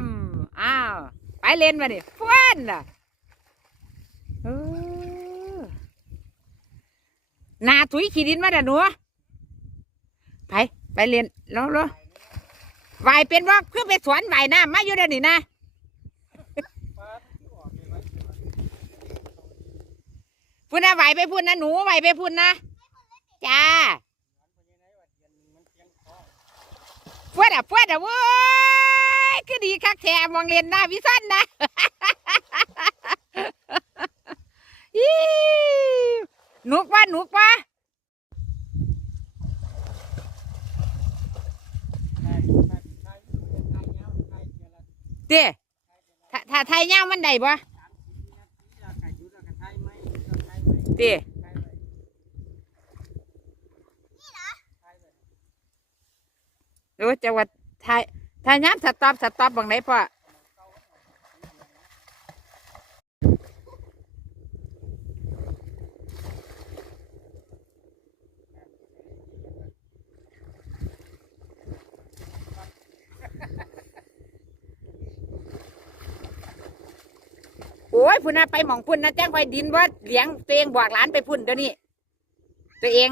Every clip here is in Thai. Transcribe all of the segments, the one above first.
ำอ้าว ไปเล่นมาดิฟวนล่ะออนาถุยขี้ดินมาด่ะหนูไป ไปเล่นแล้วแล้วว่ายเป็นว่าคือไปสวนว่ายน้ำมาอยู่เดี๋ยวนี้นะพุ่นะไหวไปพุ่นะหนูไหวไปพุ่นะ จ้าฟวดอะฟวดอะเว้ย คือดีคักแท้มองเรียนหน้าวิสันนะหนุกว่าหนุกว่าเด้ถ้าถ้าไทยเงามันได้ปะเด้หรือว่าจะว่าไทย ไทยย้ำสต็อปสต็อปบางไหนพ่อโอ้ยพุ่นนะไปหมองพุ่นนะแจ้งไปดินว่าเลี้ยงตัวเองบอกหลานไปพุ่นเดี๋ยวนี้ตัวเอง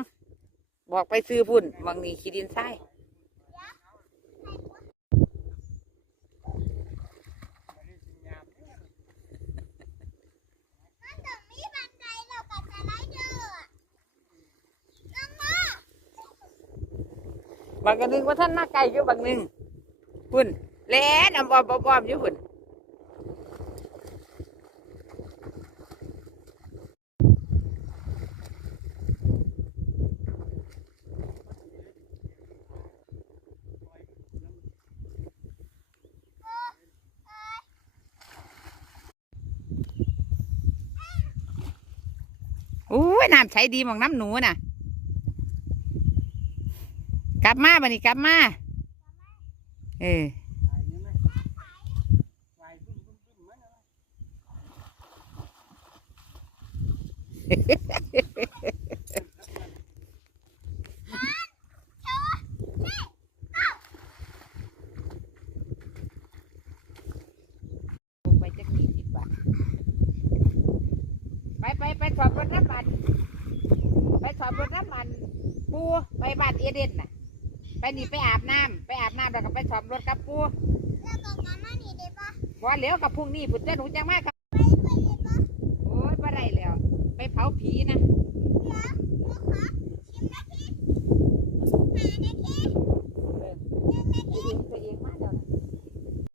บอกไปซื้อพุ่นบางนี้ขี้ดินทราย มันจะมีบันไดเราก็จะไล่เด้อน้องมา บางกันนึงว่าท่านมาไกลอยู่บางนึงพุ่นแล่นอมอมอมอมอยู่พุ่นโอ้น้ำใช้ดีหมองน้ำหนูน่ะ กลับมาบันนี้กลับมา เออไปจักกี่สิบบาทไปไปไปสอบรถน้ำมัน ไปสอบรถน้ำมันปูไปบ้านเอเดนน่ะ นี่ไปอาบน้ำไปอาบน้ำแล้วก็ไปสอบรถกับปูแล้วก็กลับมานี่ได้ปะบ่เหลียวกับพรุ่งนี้พุ่นเจ้าหนูจังมากครับไปด้วยได้ปะโอ้ยบ่ได้แล้ว ไปเผาผีนะ